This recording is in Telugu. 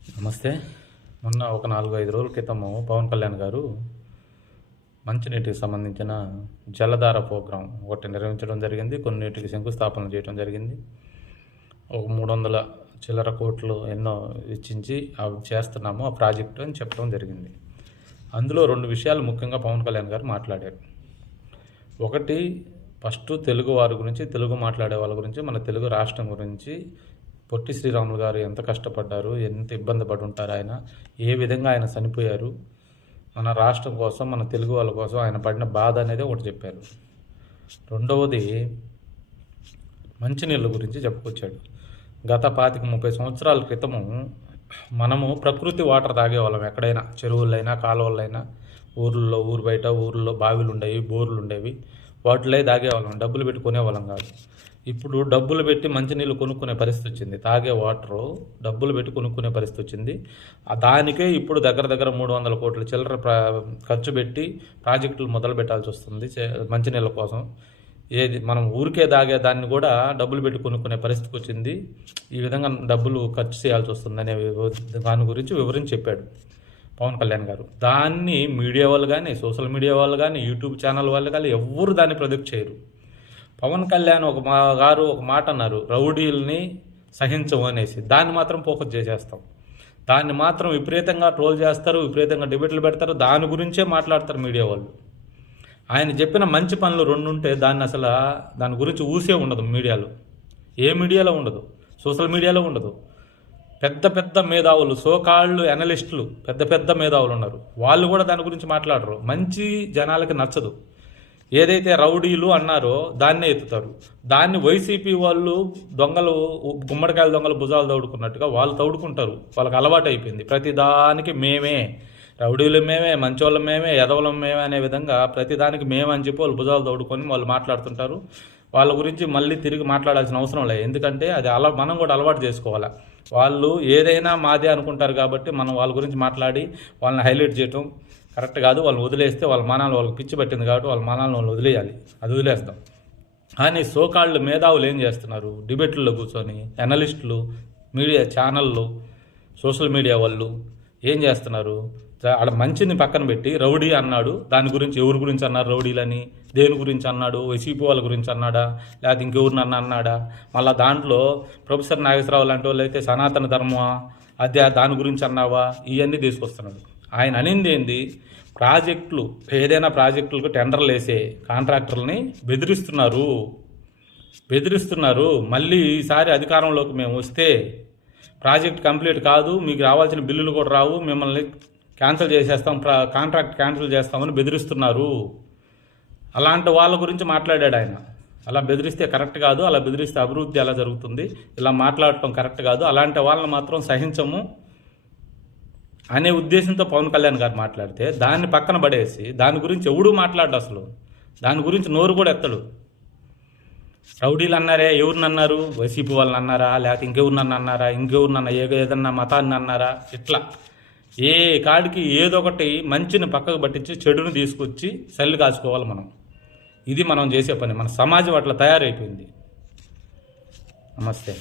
నమస్తే. మొన్న ఒక 4-5 రోజుల క్రితము పవన్ కళ్యాణ్ గారు మంచినీటికి సంబంధించిన జలధార ప్రోగ్రాం ఒకటి నిర్వహించడం జరిగింది. కొన్నిటికి శంకుస్థాపన చేయడం జరిగింది. ఒక 300 చిల్లర కోట్లు ఎన్నో వెచ్చించి అవి చేస్తున్నాము ఆ ప్రాజెక్టు అని చెప్పడం జరిగింది. అందులో 2 విషయాలు ముఖ్యంగా పవన్ కళ్యాణ్ గారు మాట్లాడారు. ఒకటి, ఫస్ట్ తెలుగు వారి గురించి, తెలుగు మాట్లాడే వాళ్ళ గురించి, మన తెలుగు రాష్ట్రం గురించి, పొట్టి శ్రీరాములు గారు ఎంత కష్టపడ్డారు, ఎంత ఇబ్బంది పడి ఉంటారు, ఆయన ఏ విధంగా ఆయన చనిపోయారు, మన రాష్ట్రం కోసం, మన తెలుగు వాళ్ళ కోసం ఆయన పడిన బాధ అనేది ఒకటి చెప్పారు. రెండవది, మంచినీళ్ళ గురించి చెప్పుకొచ్చాడు. గత 25-30 సంవత్సరాల క్రితము మనము ప్రకృతి వాటర్ తాగేవాళ్ళం. ఎక్కడైనా చెరువులైనా కాలువలైనా, ఊర్లలో, ఊరు బయట ఊర్లో బావిలు ఉండేవి, బోర్లు ఉండేవి, వాటిలో తాగేవాళ్ళం. డబ్బులు పెట్టి కొనేవాళ్ళం కాదు. ఇప్పుడు డబ్బులు పెట్టి మంచినీళ్ళు కొనుక్కునే పరిస్థితి వచ్చింది. తాగే వాటరు డబ్బులు పెట్టి కొనుక్కునే పరిస్థితి వచ్చింది. దానికే ఇప్పుడు దగ్గర 300 కోట్ల చిల్లర ఖర్చు పెట్టి ప్రాజెక్టులు మొదలు పెట్టాల్సి వస్తుంది మంచినీళ్ళ కోసం. ఏది మనం ఊరికే తాగే దాన్ని కూడా డబ్బులు పెట్టి కొనుక్కునే పరిస్థితికి వచ్చింది. ఈ విధంగా డబ్బులు ఖర్చు చేయాల్సి వస్తుంది అనే దాని గురించి వివరించి చెప్పాడు పవన్ కళ్యాణ్ గారు. దాన్ని మీడియా వాళ్ళు కానీ, సోషల్ మీడియా వాళ్ళు కానీ, యూట్యూబ్ ఛానల్ వాళ్ళు కానీ ఎవ్వరు దాన్ని ప్రొజెక్ట్ చేయరు. పవన్ కళ్యాణ్ ఒక మాట అన్నారు, రౌడీల్ని సహించవు అనేసి. దాన్ని మాత్రం ఫోకస్ చేసేస్తాం. దాన్ని మాత్రం విపరీతంగా ట్రోల్ చేస్తారు, విపరీతంగా డిబేట్లు పెడతారు, దాని గురించే మాట్లాడతారు మీడియా వాళ్ళు. ఆయన చెప్పిన మంచి పనులు 2 ఉంటే దాని గురించి ఊసే ఉండదు మీడియాలో. ఏ మీడియాలో ఉండదు, సోషల్ మీడియాలో ఉండదు. పెద్ద మేధావులు, సోకాళ్ళు అనలిస్టులు, పెద్ద మేధావులు ఉన్నారు, వాళ్ళు కూడా దాని గురించి మాట్లాడరు. మంచి జనాలకి నచ్చదు. ఏదైతే రౌడీలు అన్నారో దాన్నే ఎత్తుతారు. దాన్ని వైసీపీ వాళ్ళు దొంగలు, గుమ్మడికాయల దొంగలు భుజాలు తౌడుకున్నట్టుగా వాళ్ళు తౌడుకుంటారు. వాళ్ళకి అలవాటు అయిపోయింది. ప్రతిదానికి మేమే, రౌడీలు మేమే, మంచోళ్ళం మేమే, ఎదవలం మేమే అనే విధంగా ప్రతిదానికి మేమని చెప్పి వాళ్ళు భుజాలు తౌడుకొని వాళ్ళు మాట్లాడుతుంటారు. వాళ్ళ గురించి మళ్ళీ తిరిగి మాట్లాడాల్సిన అవసరం లేదు. ఎందుకంటే అది మనం కూడా అలవాటు చేసుకోవాలి. వాళ్ళు ఏదైనా మాదే అనుకుంటారు కాబట్టి మనం వాళ్ళ గురించి మాట్లాడి వాళ్ళని హైలైట్ చేయటం కరెక్ట్ కాదు. వాళ్ళని వదిలేస్తే వాళ్ళ మానాలు వాళ్ళకి పిచ్చి పట్టింది కాబట్టి వాళ్ళ మానాలను వాళ్ళు వదిలేయాలి. అది వదిలేస్తాం. కానీ సోకాళ్ళు మేధావులు ఏం చేస్తున్నారు, డిబేట్లలో కూర్చొని అనలిస్టులు, మీడియా ఛానళ్ళు, సోషల్ మీడియా వాళ్ళు ఏం చేస్తున్నారు, ఆడ మంచిని పక్కన పెట్టి రౌడీ అన్నాడు, దాని గురించి ఎవరి గురించి అన్నారు రౌడీలని, దేని గురించి అన్నాడు, వైసీపీ వాళ్ళ గురించి అన్నాడా, లేకపోతే ఇంకెవరినన్నా అన్నాడా, మళ్ళీ దాంట్లో ప్రొఫెసర్ నాగేశ్వరరావు లాంటి వాళ్ళు అయితే సనాతన ధర్మమా, అదే దాని గురించి అన్నావా, ఇవన్నీ తీసుకొస్తున్నాడు. ఆయన అనింది ఏంది, ప్రాజెక్టులు, ఏదైనా ప్రాజెక్టులకు టెండర్లు వేసే కాంట్రాక్టర్లని బెదిరిస్తున్నారు. మళ్ళీ ఈసారి అధికారంలోకి మేము వస్తే ప్రాజెక్ట్ కంప్లీట్ కాదు, మీకు రావాల్సిన బిల్లులు కూడా రావు, మిమ్మల్ని క్యాన్సిల్ చేసేస్తాం, కాంట్రాక్ట్ క్యాన్సిల్ చేస్తామని బెదిరిస్తున్నారు. అలాంటి వాళ్ళ గురించి మాట్లాడాడు ఆయన. అలా బెదిరిస్తే కరెక్ట్ కాదు, అలా బెదిరిస్తే అభివృద్ధి ఎలా జరుగుతుంది, ఇలా మాట్లాడటం కరెక్ట్ కాదు, అలాంటి వాళ్ళని మాత్రం సహించము అనే ఉద్దేశంతో పవన్ కళ్యాణ్ గారు మాట్లాడితే దాన్ని పక్కన పడేసి దాని గురించి ఎవడూ మాట్లాడు, అసలు దాని గురించి నోరు కూడా ఎత్తడు. రౌడీలు అన్నారే, ఎవరిని అన్నారు, వైసీపీ వాళ్ళని అన్నారా, లేకపోతే ఇంకెవరినన్నా అన్నారా, ఇంకెవరినన్నా ఏదన్నా మతాన్ని అన్నారా, ఇట్లా ఏ కాడికి ఏదో ఒకటి మంచిని పక్కకు పట్టించి చెడుని తీసుకొచ్చి సల్లి కాచుకోవాలి మనం. ఇది మనం చేసే పని. మన సమాజం అట్లా తయారైపోయింది. నమస్తే.